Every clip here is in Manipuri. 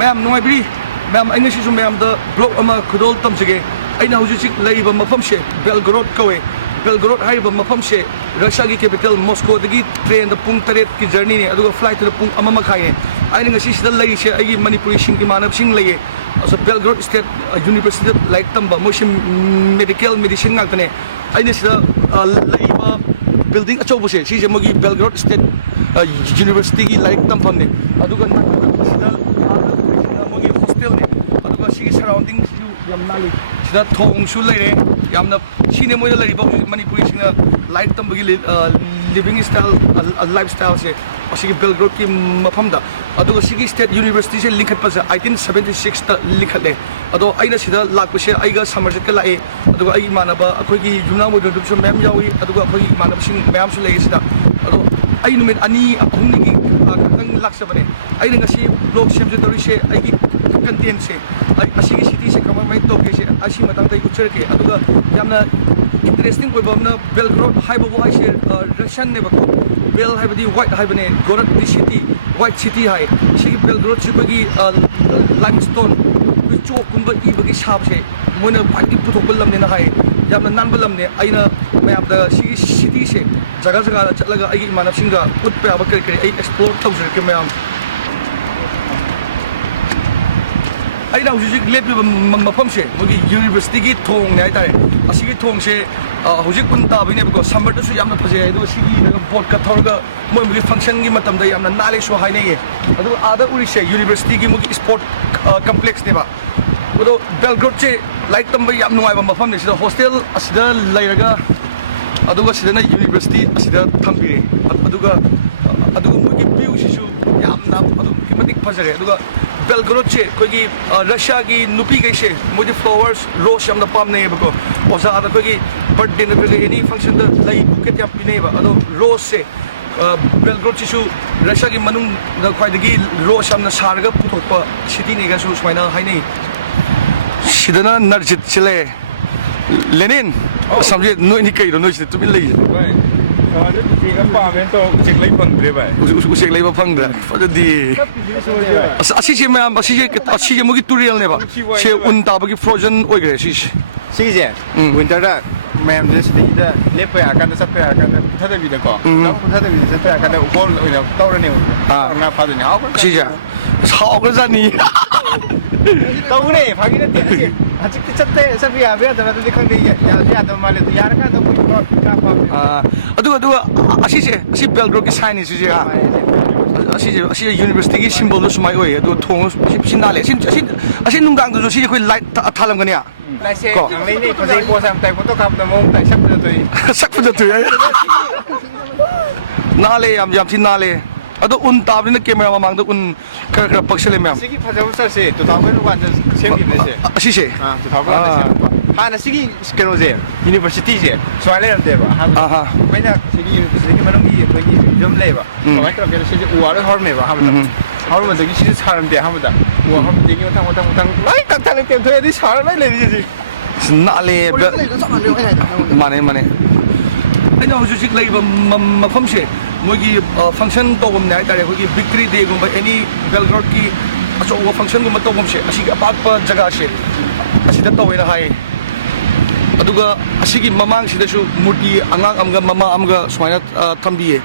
मैम नुआइब्री मैम अइना सिसु मैम द ब्लॉक अमा खुदोल तमजगे अइना हुजिक लेइबा मफम से बेलग्रोड कवे बेलग्रोड हाइबा मफम से रशिया की कैपिटल मॉस्को दगी ट्रेन द पुंग तरेट की जर्नी ने अदुगा फ्लाइट द पुंग अमा मखाइ ने अइना ngasi sida lei se agi manipuri sing ki manab sing leie also belgrade state university like tamba motion medical medicine ngak ne aina sida leiba building achobo se si je mogi belgrade state university ki like tam pham ne aduga sida mogi hostel ne aduga si surrounding yam nali sida thong su leire yamna sine moi leiba manipuri sing like tam bagi living style lifestyle se asigi belgrade ki mafam da aduga sigi state university se likhat pa 1876 ta likhat le ado aina sida lak pa se aiga summer se kala e aduga ai manaba akhoi ki juna mo dum so mem yawi aduga akhoi manaba sing mem su le sida ado ai numit ani ahum ni ki tang lak sa bane ai ngasi blog sem je tori se ai ki content se ai asigi city se kama mai to ke se asi matang tai uchar ke aduga yamna interesting koi bamna belgrade haiba wai se russian ne bako bel haibadi white haibane gorat di city white city hai sigi belgrade se bagi limestone wi chok kumba I bagi shap se moina white ki puthok lam ne na hai yamna nan balam ne aina mayam da sigi city se jaga jaga chatlaga ai manap singa put pe aba kare ai explore tawse ke mayam aina hujik lepi mafam se mogi university ki thong ne ai tare asigi thong se hujik kun ta bine ko summer to su yamna phaje do sigi daga board ka thorga moi mogi function gi matam da yamna nale so hai nei adu ada uri se university gi mogi sport complex ne ba odo belgrade se like tam ba yam nuai ba mafam ne sida hostel asida lairaga aduga sida na university asida thambire aduga mogi view sisu yamna adu kimatik phajare aduga belgrade se kogi russia ki nupi gai se modi flowers rose yamna pam nei ba ko osa ada kogi birthday na kogi any function da lai bouquet yam pinai ba ado rose se belgrade sisu russia ki manung da khwai dagi rose yamna sarga puthokpa city ne ga su smaina hai nei sidana narjit chile lenin samje no ni kai ro no chile tu bin lai Ada di apa bento cek lagi pang bre bai. Usik lai ba phang da fa di asi je ma asi je mogi tutorial ne ba se un ta ba ki frozen oi gre si Sigi je. Winter da mayam je sidi da lepa ya kan da sap ya kan da thada bi da ko. Da thada bi sap ya kan da ukol oi da taw ne. Na pa da ni hau. si ja sao ga za ni Taw ne phagi ne ti. Hajik ti chatte sap ya be da da khang de ya da ma le ya ka da ko ka pa. aduga asi je asi belgrade ki sign si je asi university ki symbol do sumai oi adu thong sin na le asi nungdang do si khoi light thalam gania Lai se ang lai ni ko dei po sam tai ko to kap da mong tai sak da toi. sak pu da tu na le yam sin na le ado un tab ni camera mamang do un kar paksale ma'am Sigi phajaw sa se 2001 da sem gi ne se. asi se 2001 da sem. Ha na sigi keno je university je. So ale ram de ba. Ha. Mai na sigi university ki manung gi ko gi jom le ba. So mai tra ke se je uar hor me ba ha ba. Hor ma da gi si saram de ha ba da. Uar hor de gi utang lai tak tak le tem thoi di sar lai le ji ji. na le mane aina hujik lai ba mafam se mogi function to gum nai tare hogi victory day gum ba any belgrade ki aso function gum to gum se asi ga pat pa jaga se asi da to ina hai aduga asi gi mamang sida su murti angang amga mama amga swaina thambiye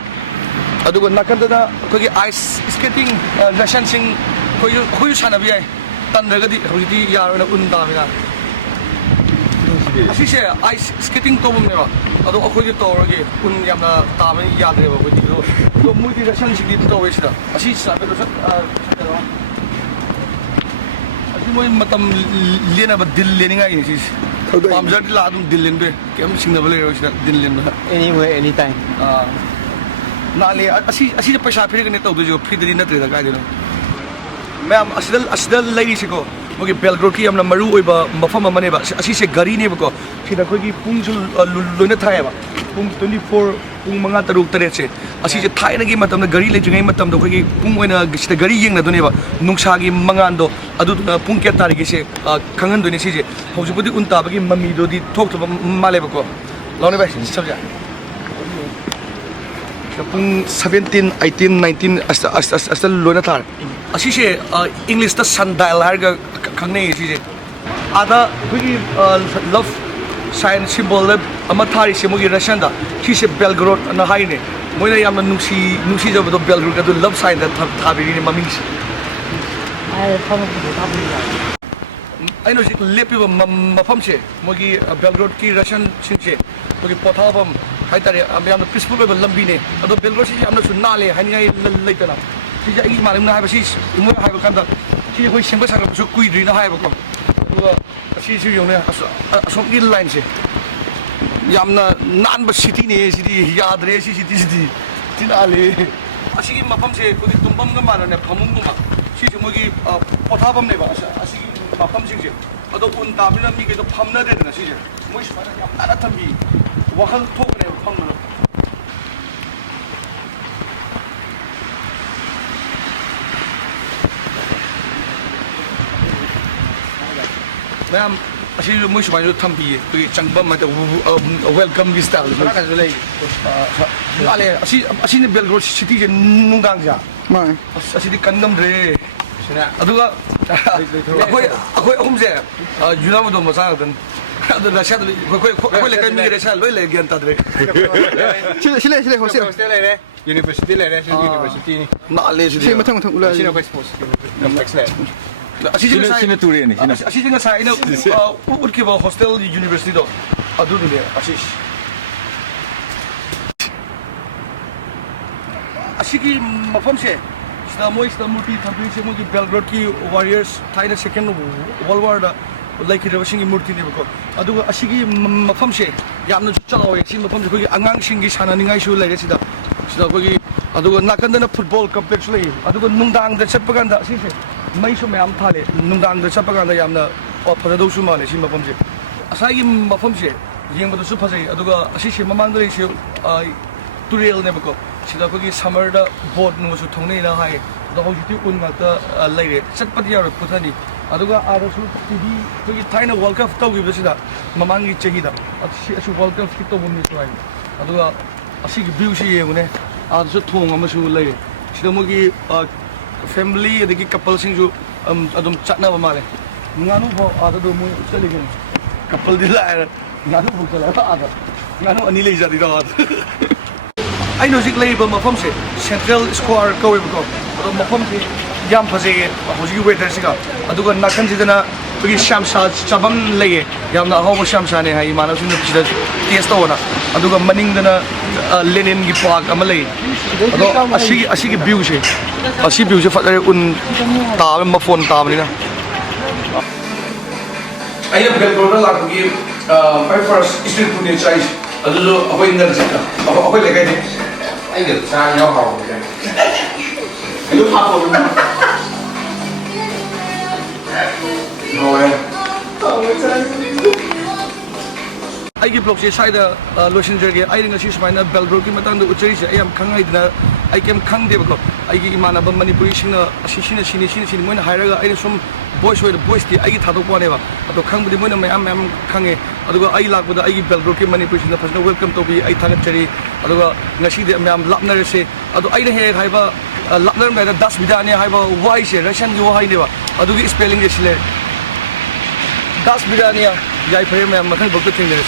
aduga nakanda da hogi ice skating russian sing hoyu sana bi ai tan daga di hogi yaro na un da mina asi se ice skating to gum ne ba ado akhoi di to rage un yamna ta ma yadre ba hogi do murti russian sing di to we sida asi sa be do sa moi matam lena ba dil leninga ni sis pamjar la dum dil len be kem singna bale ro sis dil len ba Anywhere anytime. na le asi paisa phire ne to do jo phide din na tre da ga de no ma'am asidal lady se ko mogi belgrade ki amna maru oi ba mafam amane ba asi se gari ne ba ko sida khoi ki pung sul loina thai ba pung 24 pung manga taruk tare se asi je thai na gi matam na gari le jingai matam do khoi ki pung oina sida gari yeng na do ne ba nungsa gi mangan do adu pung ke tari gi se khangan do ne si je hauju budi un ta ba gi mami do di thok to male ba ko laune ba sabja pung 17, 18, 19 asta loina thar. Asise English ta sundial harga khangne sise. Ada we love sign symbol ama thari se mogi Russian da sise Belgorod na haine. Moina yamna nusi jab do Belgorod ka do love sign da thabi ni maming. I know it lepi mafam se mogi Belgorod ki Russian singse mogi pothabam haitare amyam peaceful ba lambi ne ado Belgorod si amna su nale haningai leitana si ja I malim na haiba si mo haiba kanda si hoi sengba sang su kuidri na haiba ko aduga si yong ne asom gi line se yamna nan ba city ne city yadre si city tinale asi gi mafam se ko tumbam ga mara ne phamung ma si mogi pothabam ne ba asi mafam singse ado un tabina mi ke to phamna de na si je moi sma ya ara thambi wakhal thok ne phamna ma'am asi moi sma yo thambi to changbam ma welcome this style ka zulai ale asi ne Belgorod city je nungdang ja mai asi di kangam re sina aduga akhoi ahumse junamo do masa dan adu rasha do khoi le kai mi rasha loi le gyan ta dre sile hostel hostel le university le university ni na le sile ji matang ula sina ko sports complex le asi jing sai sine turi ni sine asi jing sai ina urki ba hostel university do adu ne asi asi ki mafam se sta multi thampi se mo ki Belgorod ki warriors thaina second world war da like the washing murti ne ko aduga asigi mafam se yamna chalawe si mafam ko ki angang singi sana ningai su lai sida ko ki aduga nakanda na football complex lai aduga nungdang da chatpa ganda si se mai su mayam thale nungdang da chatpa ganda yamna phada su male si mafam se asagi mafam se yengba su phajai aduga asi se mamang da si turel ne ko sida ko ki summer da boat nu su thongne na hai da ho ji un ma ta lai chatpa ya ro puthani aduga ara su tv ko ki thaina world cup to gi besida mamang gi chehi da asi world cup ki to bun ni swai aduga asi gi view si yeng ne a su thong ama su lai sida mo gi family de ki couple sing ju adum chatna ba male nganu bo ada do mo chali gen couple di la nganu bo chala ada nganu ani lai ja di da I know it label mafam se Central Square ko ko ado mafam se yam phase hoji weather siga aduga nakan jidana bagi shamsa chabam lege yamna ho shamsa ne hai manaw sinu pida taste ona aduga maning dana Lenin gi park amalai ado asigi view se asi view se fatare un ta ma phone ta ni na I am Belgorod la gi first street food ne chai adu lo apoi indar jika apoi legai ni ai được sang nhau hầu cái lúc học rồi I blog se sai da lotion jage I ring asi smaina Belgorod ki matang do uchari se I am khangai dina I kem khang de ko I gi imana ba manipuri sina sini moina hairaga I sum boys with boys ti I gi thadok pa ne ba ado khang budi moina mayam khange aduga I lak buda I gi Belgorod ki manipuri sina phasna welcome to be I thagat chari aduga ngasi de mayam lapna re se ado I ne he haiba lapna me da 10 bida ne haiba why se Russian gi why ne ba adugi spelling je sile 10 bida ne yai phare mayam makhal bok thing ne